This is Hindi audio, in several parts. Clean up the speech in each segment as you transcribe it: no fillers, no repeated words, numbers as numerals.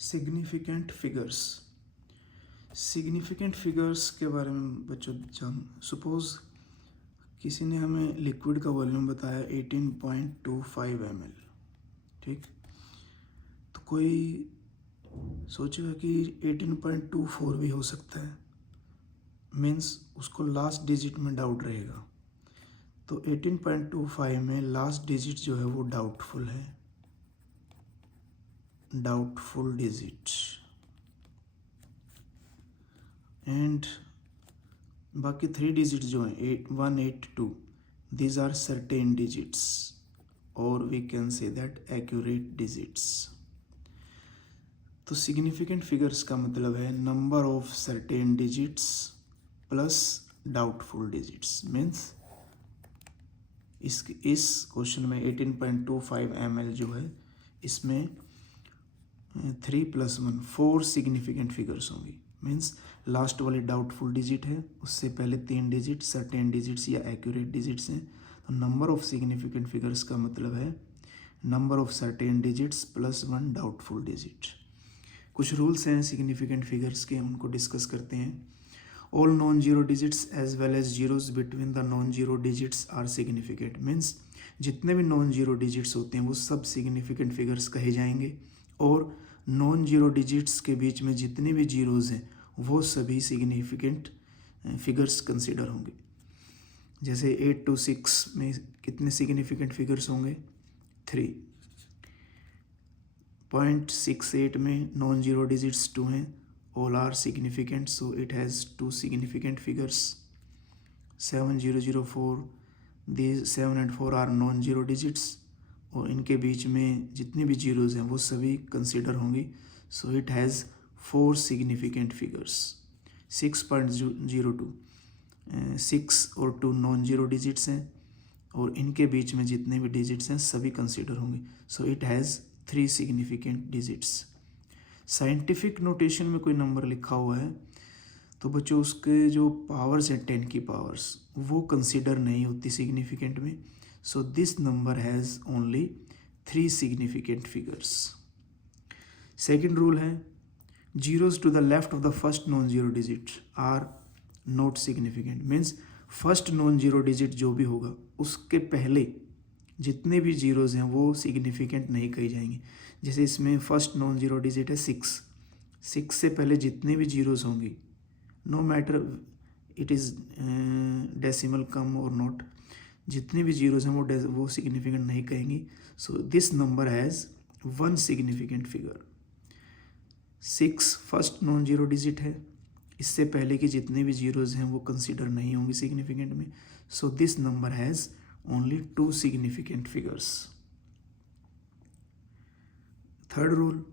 Significant figures. सिग्निफिकेंट फिगर्स के बारे में बच्चों जान सपोज किसी ने हमें लिक्विड का वॉल्यूम बताया 18.25 ml, ठीक। तो कोई सोचेगा कि 18.24 भी हो सकता है, मीन्स उसको लास्ट डिजिट में डाउट रहेगा। तो 18.25 में लास्ट डिजिट जो है वो डाउटफुल है, डाउटफुल डिजिट। एंड बाकी 3 डिजिट जो हैं 8182, दीज आर सर्टेन डिजिट्स, और we can say that accurate digits. तो सिग्निफिकेंट फिगर्स का मतलब है number of certain digits plus doubtful digits. Means इस क्वेश्चन में 18.25 ml जो है, इसमें 3 + 1 4 सिग्निफिकेंट फिगर्स होंगी। मीन्स लास्ट वाली डाउटफुल डिजिट है, उससे पहले 3 डिजिट सर्टेन डिजिट्स या एक्यूरेट डिजिट्स हैं। तो नंबर ऑफ सिग्निफिकेंट फिगर्स का मतलब है number of certain digits plus 1 doubtful digit. कुछ रूल्स हैं सिग्निफिकेंट फिगर्स के, उनको डिस्कस करते हैं। All non zero digits as well as zeros between the non zero digits are significant. Means जितने भी नॉन जीरो डिजिट्स होते हैं वो सब सिग्निफिकेंट फिगर्स कहे जाएंगे, और नॉन जीरो डिजिट्स के बीच में जितने भी जीरोज़ हैं वो सभी सिग्निफिकेंट फिगर्स कंसिडर होंगे। जैसे 8 to 6 में कितने सिग्निफिकेंट फिगर्स होंगे? 3। 0.68 में नॉन जीरो डिजिट्स 2 हैं, all are significant, so it has 2 significant figures. 7004, these 7 and 4 are non zero digits, और इनके बीच में जितनी भी जीरोज़ हैं वो सभी कंसिडर होंगी, so it has 4 significant figures. 6.02, 6 और 2 नॉन जीरो डिजिट्स हैं, और इनके बीच में जितने भी डिजिट्स हैं सभी कंसिडर होंगे, सो it has 3 significant digits. Scientific notation में कोई नंबर लिखा हुआ है तो बच्चों उसके जो पावर्स हैं 10 की पावर्स वो कंसिडर नहीं होती सिग्निफिकेंट में, so this number has only 3 significant figures. Second rule है zeros to the left of the first non-zero digit are not significant. Means first non-zero digit जो भी होगा उसके पहले जितने भी जीरोज़ हैं वो सिग्निफिकेंट नहीं कही जाएंगे। जैसे इसमें फर्स्ट नॉन जीरो डिजिट है 6 से पहले जितने भी जीरोज़ होंगी, no matter it is decimal come और नॉट, जितने भी जीरोज़ हैं वो सिग्निफिकेंट नहीं कहेंगी। So this number has 1 significant figure. 6 first non zero digit है, इससे पहले के जितने भी जीरोज़ हैं वो कंसिडर नहीं होंगे सिग्निफिकेंट में, so this number has only 2 significant figures. Third rule,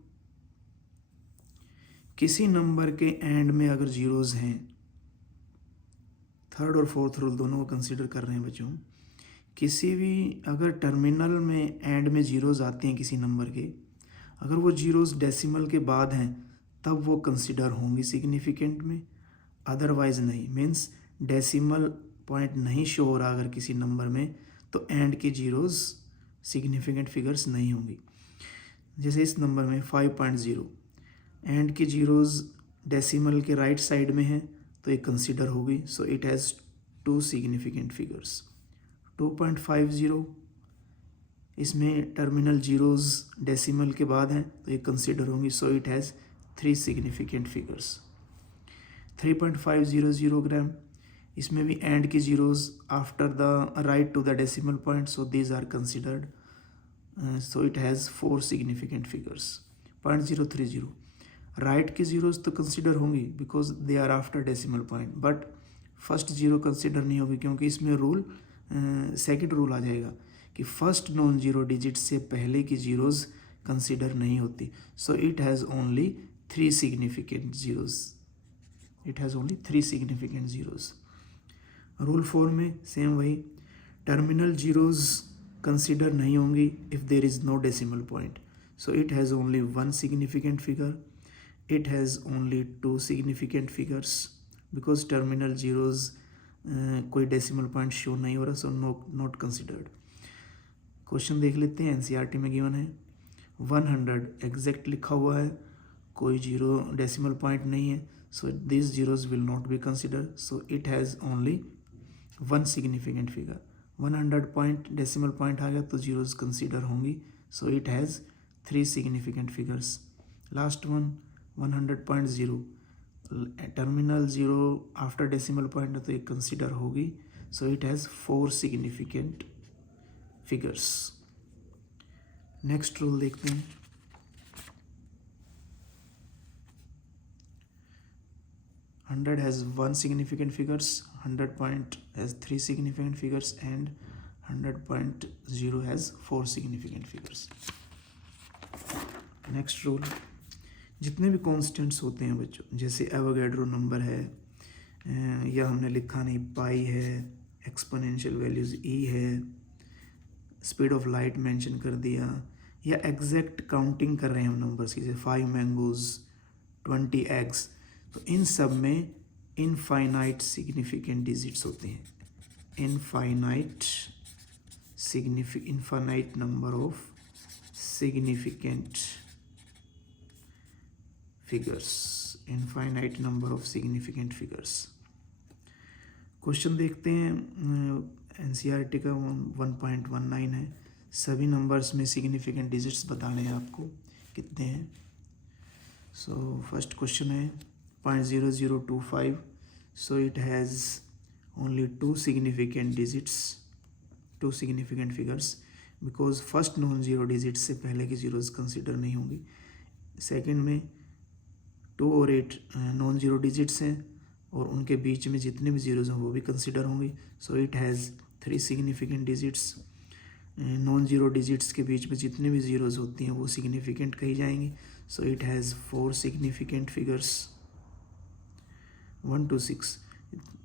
किसी नंबर के एंड में अगर जीरोज़ हैं, थर्ड और फोर्थ रूल दोनों को कंसिडर कर रहे हैं बच्चों, किसी भी अगर टर्मिनल में एंड में जीरोज़ आते हैं किसी नंबर के, अगर वो जीरोज़ डेसिमल के बाद हैं तब वो कंसिडर होंगी सिग्निफिकेंट में, अदरवाइज़ नहीं। मीन्स डेसिमल पॉइंट नहीं शो हो रहा अगर किसी नंबर में तो एंड की जीरोज़ सिग्निफिकेंट फिगर्स नहीं होंगी। जैसे इस नंबर में 5.0 एंड की जीरोज़ डेसिमल के राइट साइड में है तो ये कंसिडर होगी, so it has 2 significant figures. 2.50 इसमें टर्मिनल जीरोज़ डेसिमल के बाद हैं तो ये कंसिडर होंगी, so it has 3 significant figures. 3.500 gram, इसमें भी एंड की zeros after the right to the decimal point, so these are considered, so it has 4 significant figures. 0.030 right की जीरोज़ तो कंसिडर होंगी because they are after decimal point, but first zero consider नहीं होगी क्योंकि इसमें रूल सेकंड रूल आ जाएगा कि फर्स्ट नॉन जीरो डिजिट से पहले की जीरोज़ कंसिडर नहीं होती, so it has only 3 significant zeros, it has only 3 significant zeros. Rule 4 में सेम वही, टर्मिनल जीरोज़ कंसिडर नहीं होंगी if there is no decimal point, so it has only 1 significant figure, it has only 2 significant figures because terminal zeros कोई डेसिमल पॉइंट शो नहीं हो रहा, सो नॉट कंसिडर्ड। क्वेश्चन देख लेते हैं, एनसीईआरटी में गिवन है 100 एग्जैक्ट लिखा हुआ है कोई जीरो डेसिमल पॉइंट नहीं है, so this zeros will not be consider, so it has only one significant figure. 100 point decimal point आ गया तो जीरोज कंसिडर होंगी, so it has 3 significant figures. Last one 100.0 terminal zero after decimal point तो ये कंसिडर होगी, so it has 4 significant figures. Next rule देखते हैं। Hundred has 1 significant figures, 100 point has 3 significant figures and 100.0 has 4 significant figures. Next rule, जितने भी कॉन्स्टेंट्स होते हैं बच्चों, जैसे एवोगैड्रो नंबर है, या हमने लिखा नहीं पाई है, एक्सपोनेंशियल वैल्यूज़ ई है, स्पीड ऑफ लाइट मेंशन कर दिया, या एग्जैक्ट काउंटिंग कर रहे हैं हम नंबर्स की, जैसे 5 मैंगोज़ 20 एग्स, तो इन सब में इनफाइनाइट सिग्निफिकेंट डिजिट्स होते हैं। Infinite number of significant figures, infinite number of significant figures. Question देखते हैं, एनसीईआरटी का 1.19 है, सभी नंबर्स में सिग्निफिकेंट डिजिट्स बताने हैं आपको कितने हैं। सो फर्स्ट क्वेश्चन है 0.0025, so it has only 2 significant digits, 2 significant figures, because first non zero digit से पहले की जीरोज कंसिडर नहीं होंगी। सेकंड में 2 और 8 नॉन जीरो डिजिट्स हैं और उनके बीच में जितने भी जीरोज हैं वो भी कंसिडर होंगी, so it has 3 significant digits. Non zero digits के बीच में जितने भी जीरोज होती हैं वो सिग्निफिकेंट कही जाएंगी, सो it has 4 significant figures. 1 to 6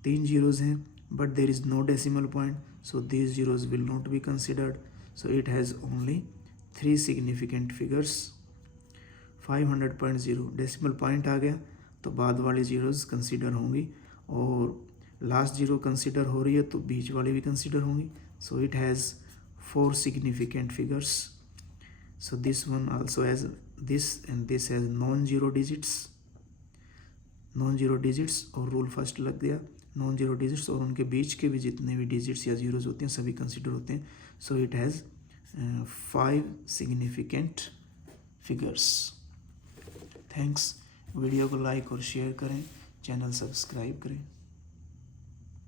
3 zeros हैं, but there is no decimal point, so these zeros will not be considered, so it has only 3 significant figures। 500.0 decimal point आ गया तो बाद वाली जीरोज कंसिडर होंगी, और लास्ट जीरो कंसिडर हो रही है तो बीच वाली भी कंसिडर होंगी, so it has 4 significant figures। so this one also has this and this has non zero digits, और रूल फर्स्ट लग गया, नॉन जीरो डिजिट्स और उनके बीच के भी जितने भी डिजिट्स या जीरोज होते हैं सभी कंसिडर होते हैं, सो it has 5 significant figures. Thanks. Video को लाइक और शेयर करें, चैनल सब्सक्राइब करें।